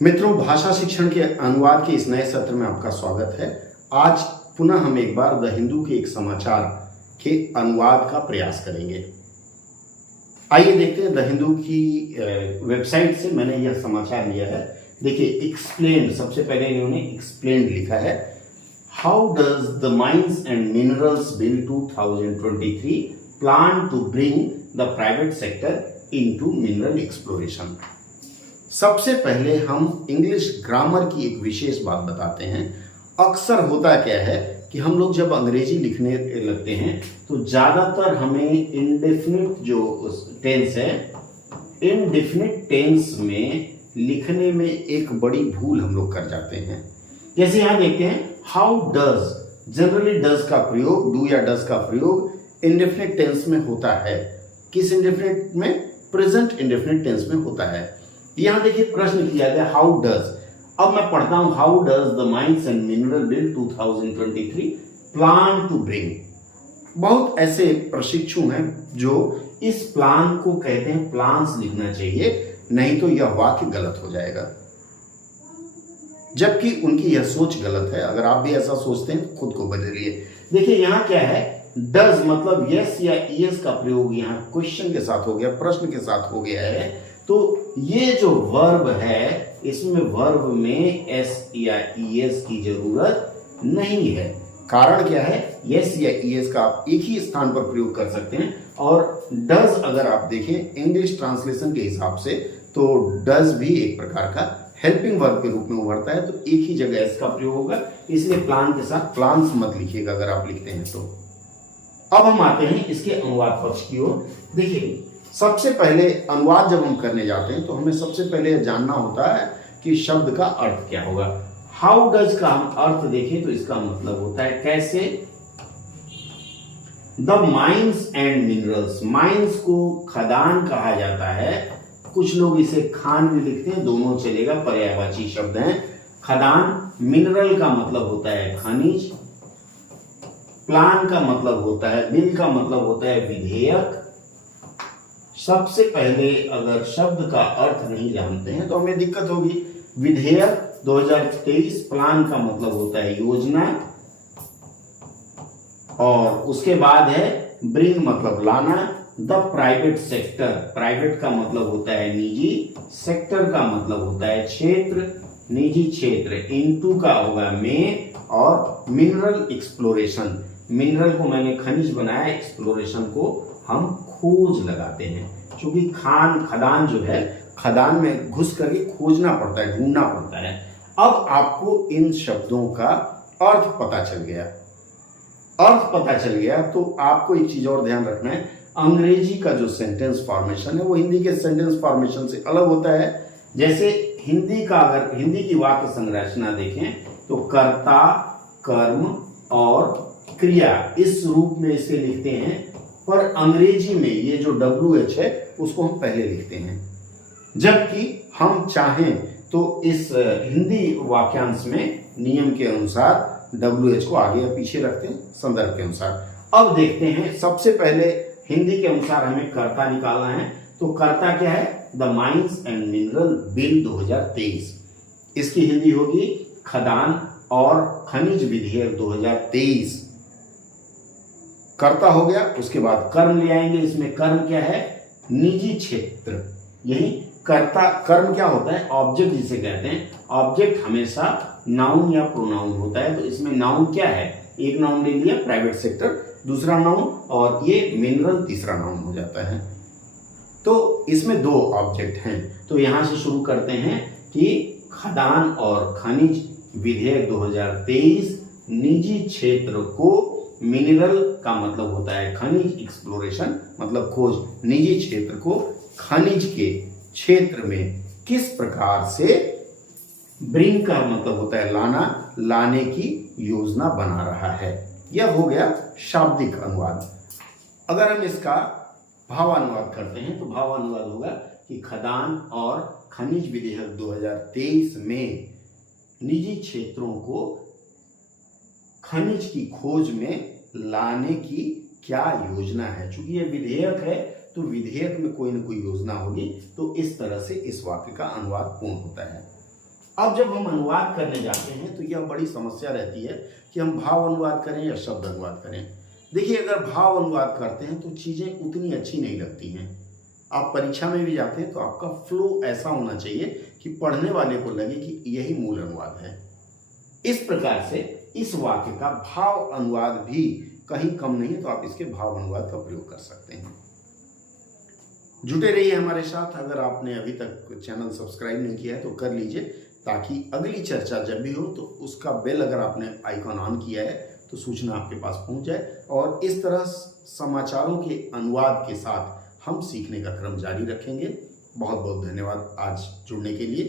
मित्रों, भाषा शिक्षण के अनुवाद के इस नए सत्र में आपका स्वागत है। आज पुनः हम एक बार द हिंदू के एक समाचार के अनुवाद का प्रयास करेंगे। आइए देखते हैं, द हिंदू की वेबसाइट से मैंने यह समाचार लिया है। देखिए, एक्सप्लेन्ड, सबसे पहले इन्होंने एक्सप्लेन्ड लिखा है। How does the mines and minerals bill 2023 plan to bring the private sector into mineral exploration. सबसे पहले हम इंग्लिश ग्रामर की एक विशेष बात बताते हैं। अक्सर होता क्या है कि हम लोग जब अंग्रेजी लिखने लगते हैं तो ज़्यादातर हमें इंडेफिनिट जो टेंस है, इनडेफिनिट टेंस में लिखने में एक बड़ी भूल हम लोग कर जाते हैं। जैसे यहाँ देखते हैं, हाउ डज, जनरली डज का प्रयोग, डू या डज का प्रयोग इंडेफिनिट टेंस में होता है। किस इंडेफिनिट में? प्रेजेंट इंडेफिनिट टेंस में होता है। यहां देखिए प्रश्न किया गया, हाउ डज। अब मैं पढ़ता हूं, how does the mines and mineral bill 2023 plan to bring. बहुत ऐसे प्रशिक्षु हैं जो इस प्लान को कहते हैं प्लान्स लिखना चाहिए, नहीं तो यह वाक्य गलत हो जाएगा, जबकि उनकी यह सोच गलत है। अगर आप भी ऐसा सोचते हैं तो खुद को बदलिए। देखिए यहां क्या है, डज मतलब यस या यस का प्रयोग यहां क्वेश्चन के साथ हो गया, प्रश्न के साथ हो गया है। तो ये जो वर्ब है, इसमें वर्ब में एस या ईएस की जरूरत नहीं है। कारण क्या है, यस या ईएस का आप एक ही स्थान पर प्रयोग कर सकते हैं। और डज अगर आप देखें इंग्लिश ट्रांसलेशन के हिसाब से, तो डज भी एक प्रकार का हेल्पिंग वर्ब के रूप में उभरता है, तो एक ही जगह एस का प्रयोग होगा। इसलिए प्लान के साथ प्लान्स मत लिखिएगा अगर आप लिखते हैं तो। अब हम आते हैं इसके अनुवाद पक्ष की ओर। देखिए, सबसे पहले अनुवाद जब हम करने जाते हैं तो हमें सबसे पहले जानना होता है कि शब्द का अर्थ क्या होगा। हाउ डज का हम अर्थ देखें तो इसका मतलब होता है कैसे। The mines and minerals, mines को खदान कहा जाता है, कुछ लोग इसे खान भी लिखते हैं, दोनों चलेगा, पर्यायवाची शब्द हैं। खदान, मिनरल का मतलब होता है खनिज, प्लान का मतलब होता है, बिल का मतलब होता है विधेयक। सबसे पहले अगर शब्द का अर्थ नहीं जानते हैं तो हमें दिक्कत होगी। विधेयक 2023, प्लान का मतलब होता है योजना, और उसके बाद है ब्रिंग मतलब लाना। द प्राइवेट सेक्टर, प्राइवेट का मतलब होता है निजी, सेक्टर का मतलब होता है क्षेत्र, निजी क्षेत्र। इनटू का होगा में, और मिनरल एक्सप्लोरेशन, मिनरल को मैंने खनिज बनाया, एक्सप्लोरेशन को हम खोज लगाते हैं, क्योंकि खदान जो है, खदान में घुस करके खोजना पड़ता है, ढूंढना पड़ता है। अब आपको इन शब्दों का अर्थ पता चल गया। अर्थ पता चल गया तो आपको एक चीज और ध्यान रखना है, अंग्रेजी का जो सेंटेंस फॉर्मेशन है वो हिंदी के सेंटेंस फॉर्मेशन से अलग होता है। जैसे हिंदी का, अगर हिंदी की वाक्य संरचना देखें तो कर्ता, कर्म और क्रिया, इस रूप में इसे लिखते हैं। पर अंग्रेजी में ये जो WH है उसको हम पहले लिखते हैं, जबकि हम चाहें तो इस हिंदी वाक्यांश में नियम के अनुसार WH को आगे या पीछे रखते हैं, संदर्भ के अनुसार। अब देखते हैं, सबसे पहले हिंदी के अनुसार हमें कर्ता निकालना है, तो कर्ता क्या है, the mines and mineral bill 2023। इसकी हिंदी होगी खदान और खनिज विधेयक 2023। कर्ता हो गया, उसके बाद कर्म ले आएंगे। इसमें कर्म क्या है, निजी क्षेत्र। यही कर्ता, कर्म क्या होता है, ऑब्जेक्ट जिसे कहते हैं। ऑब्जेक्ट हमेशा नाउन या प्रोनाउन होता है, तो इसमें नाउन क्या है, एक नाउन ले लिया प्राइवेट सेक्टर, दूसरा नाउन, और ये मिनरल तीसरा नाउन हो जाता है। तो इसमें दो ऑब्जेक्ट हैं। तो यहां से शुरू करते हैं कि खदान और खनिज विधेयक 2023 निजी क्षेत्र को, मिनरल का मतलब होता है खनिज, एक्सप्लोरेशन मतलब खोज, निजी क्षेत्र को खनिज के क्षेत्र में किस प्रकार से, ब्रिंग का मतलब होता है लाना, लाने की योजना बना रहा है। यह हो गया शाब्दिक अनुवाद। अगर हम इसका भावानुवाद करते हैं तो भावानुवाद होगा कि खदान और खनिज विधेयक 2023 में निजी क्षेत्रों को खनिज की खोज में लाने की क्या योजना है। चूंकि यह विधेयक है तो विधेयक में कोई ना कोई योजना होगी, तो इस तरह से इस वाक्य का अनुवाद पूर्ण होता है। अब जब हम अनुवाद करने जाते हैं तो यह बड़ी समस्या रहती है कि हम भाव अनुवाद करें या शब्द अनुवाद करें। देखिए, अगर भाव अनुवाद करते हैं तो चीज़ें उतनी अच्छी नहीं लगती हैं। आप परीक्षा में भी जाते हैं तो आपका फ्लो ऐसा होना चाहिए कि पढ़ने वाले को लगे कि यही मूल अनुवाद है। इस प्रकार से इस वाक्य का भाव अनुवाद भी कहीं कम नहीं है, तो आप इसके भाव अनुवाद का प्रयोग कर सकते हैं। जुटे रहिए हमारे साथ। अगर आपने अभी तक चैनल सब्सक्राइब नहीं किया है तो कर लीजिए, ताकि अगली चर्चा जब भी हो तो उसका बेल अगर आपने आइकॉन ऑन किया है तो सूचना आपके पास पहुंच जाए। और इस तरह समाचारों के अनुवाद के साथ हम सीखने का क्रम जारी रखेंगे। बहुत बहुत धन्यवाद आज जुड़ने के लिए।